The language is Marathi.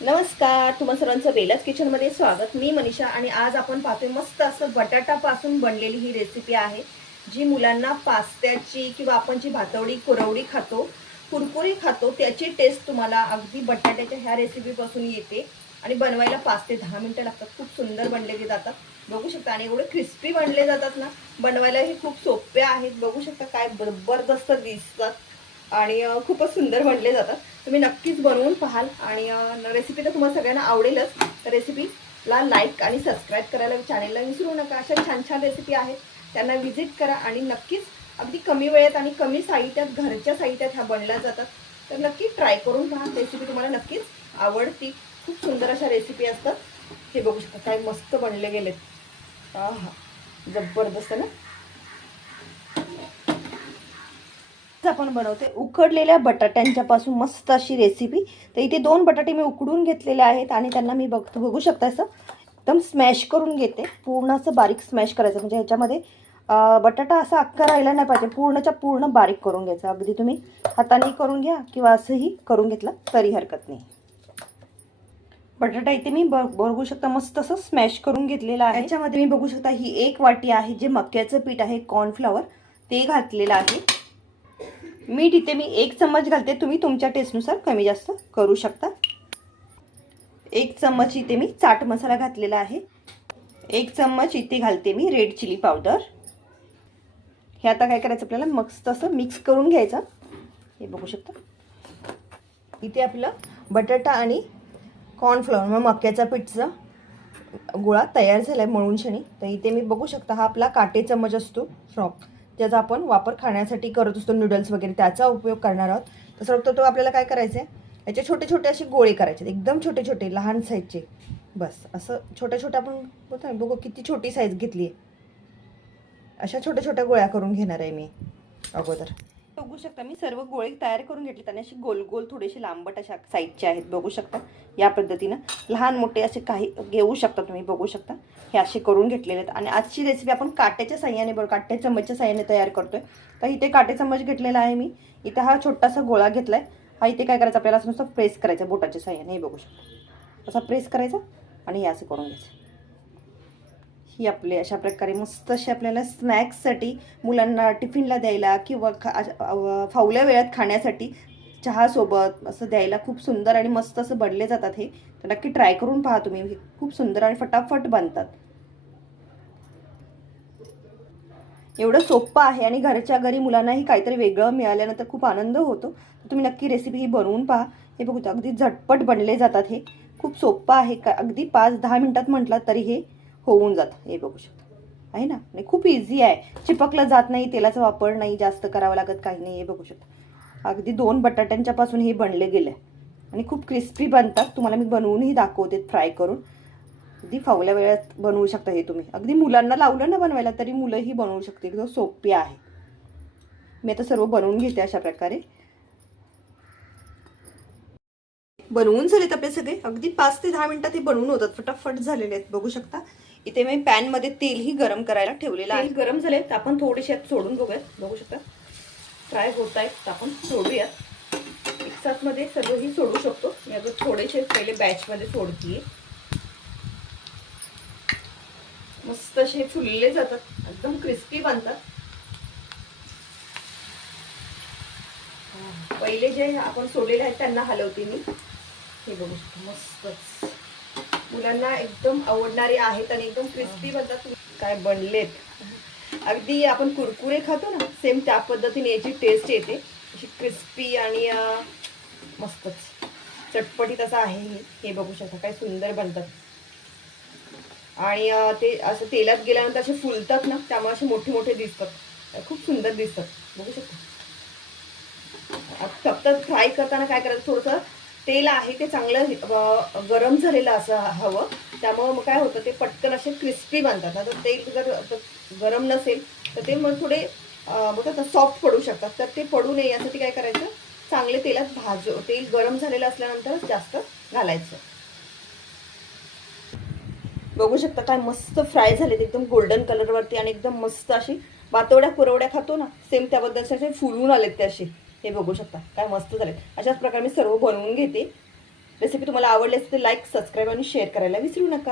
नमस्कार तुम्हा सर्वांचं बेलाच किचनमध्ये स्वागत. मी मनीषा आणि आज आपण पाहतोय मस्त असं बटाटापासून बनलेली ही रेसिपी आहे जी मुलांना पास्त्याची किंवा आपण जी भातवडी कुरवडी खातो कुरकुरी खातो त्याची टेस्ट तुम्हाला अगदी बटाट्याच्या ह्या रेसिपीपासून येते. आणि बनवायला पाच ते दहा मिनटं लागतात. खूप सुंदर बनलेले जातात. बघू शकता आणि एवढे क्रिस्पी बनले जातात ना बनवायला हे खूप सोपे आहेत. बघू शकता काय जबरदस्त दिसतात. आणि खूपच सुंदर बनले जातात. तुम्ही नक्कीच बनवून पाहाल. आणि रेसिपी तर तुम्हाला सगळ्यांना आवडेलच. तर रेसिपीला लाईक आणि सबस्क्राईब करायला चॅनेलला विसरू नका. अशा छान छान रेसिपी आहेत. त्यांना व्हिजिट करा आणि नक्कीच अगदी कमी वेळेत आणि कमी साहित्यात घरच्या साहित्यात ह्या बनल्या जातात. तर नक्की ट्राय करून पहा. रेसिपी तुम्हाला नक्कीच आवडती. खूप सुंदर अशा रेसिपी असतात. हे बघू शकता काय मस्त बनले गेलेत. हा हा जबरदस्त ना? आज आपण बनवते. उकडलेल्या बटाट्यांच्या पासून मस्त अशी रेसिपी तर इथे दोन बटाटे मी उकडून घेतलेले आहेत आणि त्यांना मी बघ बघू शकता असं एकदम स्मॅश करून घेते. पूर्ण असं बारीक स्मॅश करायचं. म्हणजे ह्याच्यामध्ये बटाटा असा अख्खा राहिला नाही पाहिजे. पूर्णच्या पूर्ण बारीक करून घ्यायचा. अगदी तुम्ही हाताने करून घ्या किंवा असंही करून घेतलं तरी हरकत नाही. बटाटा इथे मी ब बघू शकता मस्त असं स्मॅश करून घेतलेला आहे. याच्यामध्ये मी बघू शकता ही एक वाटी आहे जे मक्याचं पीठ आहे कॉर्नफ्लॉवर ते घातलेलं आहे. मीठ इथे मी एक चम्मच घालते तुम्ही तुमच्या टेस्टनुसार कमी जास्त करू शकता. एक चम्मच इथे मी चाट मसाला घातलेला आहे. एक चम्मच इथे घालते मी रेड चिली पावडर हे आता काय करायचं आपल्याला? मस्त असं मिक्स करून घ्यायचं. हे बघू शकता. इथे आपलं बटाटा आणि कॉर्नफ्लॉवर मग मक्याचा पिठचा गोळा तयार झाला आहे मळून शनी. तर इथे मी बघू शकता हा आपला काटे चमच असतो फ्रॉक. ज्याचा आपण वापर खाण्यासाठी करत असतो नूडल्स वगैरे त्याचा उपयोग करणार आहोत. तर सर्वप्रथम तो आपल्याला काय करायचं आहे याचे छोटे छोटे असे गोळे करायचे एकदम छोटे छोटे लहान साईजचे बस असं छोट्या छोट्या आपण बोलतो ना, बघू किती छोटी साईज घेतली आहे अशा छोट्या छोट्या गोळ्या करून घेणार आहे मी अगोदर. बघू शकता मी सर्व गोळे तयार करून घेतले. आणि असे गोल गोल थोडेसे लांबट अशा साईजचे आहेत बघू शकता. या पद्धतीनं लहान मोठे असे काही घेऊ शकता तुम्ही बघू शकता. हे असे करून घेतलेले आहेत. आणि आजची रेसिपी आपण काट्याच्या साह्याने बरोबर काट्या चम्मचच्या साह्याने तयार करतोय. तर इथे काटे चम्मच घेतलेला आहे मी. इथे हा छोटासा गोळा घेतलाय. हा इथे काय करायचं? आपल्याला असं नुसतं प्रेस करायचं बोटाच्या साह्याने. हे बघू शकता. असा प्रेस करायचा आणि हे असं करून घ्यायचं. ही आपले अशा प्रकारे मस्त असे आपल्याला स्नॅक्ससाठी मुलांना टिफिनला द्यायला किंवा खा फावल्या वेळात खाण्यासाठी चहासोबत असं द्यायला खूप सुंदर आणि मस्त असं बनले जातात हे. तर नक्की ट्राय करून पहा तुम्ही. हे खूप सुंदर आणि फटाफट बनतात. एवढं सोपं आहे आणि घरच्या घरी मुलांनाही काहीतरी वेगळं मिळाल्यानंतर खूप आनंद होतो. तुम्ही नक्की रेसिपी ही बनवून पहा. हे बघू अगदी झटपट बनले जातात हे. खूप सोपं आहे. का अगदी पाच दहा मिनटात म्हटलं तरी हे होऊन जातं हे बघू शकता. आहे ना? आणि खूप इझी आहे. चिपकलं जात नाही तेलाचा वापर नाही जास्त करावा लागत काही नाही हे बघू शकता. अगदी दोन बटाट्यांच्या पासून हे बनले गेले आणि खूप क्रिस्पी बनतात. तुम्हाला मी बनवूनही दाखवते फ्राय करून. अगदी फावल्या वेळात बनवू शकता हे तुम्ही. अगदी मुलांना लावलं ना बनवायला तरी मुलंही बनवू शकते. एकदम सोपी आहे. मी आता सर्व बनवून घेते अशा प्रकारे. बनवून झालेत आपले सगळे. अगदी पाच ते दहा मिनिटात हे बनवून होतात. फटाफट झालेले आहेत. बघू शकता. इथे मी पॅनमध्ये तेलही गरम करायला ठेवलेलं आहे. गरम झाले तर आपण थोडेसे यात सोडून बघूयात. बघू शकता? फ्राय होत आहेत तर आपण सोडूयात. एक मध्ये सर्वही सोडू शकतो. मी अगं थोडेसे पहिले बॅच मध्ये सोडतीये. मस्त असे फुलले जातात. एकदम क्रिस्पी बनतात. पहिले जे आपण सोडलेले आहेत त्यांना हलवते मी. हे बघू शकतो. मस्तच. मुलांना एकदम आवडणारे आहेत आणि एकदम क्रिस्पी बनतात. काय बनलेत? अगदी आपण कुरकुरे खातो ना सेम त्या पद्धतीने याची टेस्ट येते. अशी क्रिस्पी आणि मस्तच. चटपटीत असं आहे हे. बघू शकता काय सुंदर बनतात. आणि ते असं तेलात गेल्यानंतर असे फुलतात ना त्यामुळे असे मोठे मोठे दिसतात. खूप सुंदर दिसतात. बघू शकता. फक्त फ्राय करताना काय करायचं? थोडंसं तेल आहे ते चांगलं गरम झालेलं असं हवं. त्यामुळं मग काय होतं ते पटकन असे क्रिस्पी बनतात. आता तेल जर गरम नसेल तर ते मग थोडे अं, बोलतात सॉफ्ट पडू शकतात. तर ते पडू नये यासाठी काय करायचं चांगले तेलात भाज तेल गरम झालेलं असल्यानंतरच जास्त घालायचं. बघू शकता काय मस्त फ्राय झाले एकदम गोल्डन कलरवरती आणि एकदम मस्त अशी बातवड्या कुरवड्या खातो ना सेम त्याबद्दल असे फुलून आलेत ते असे. हे बघू शकता. काय मस्त झाले अशाच प्रकारे मी सर्व बनवून घेते. रेसिपी तुम्हाला आवडली असेल तर लाईक सबस्क्राईब आणि शेअर करायला विसरू नका.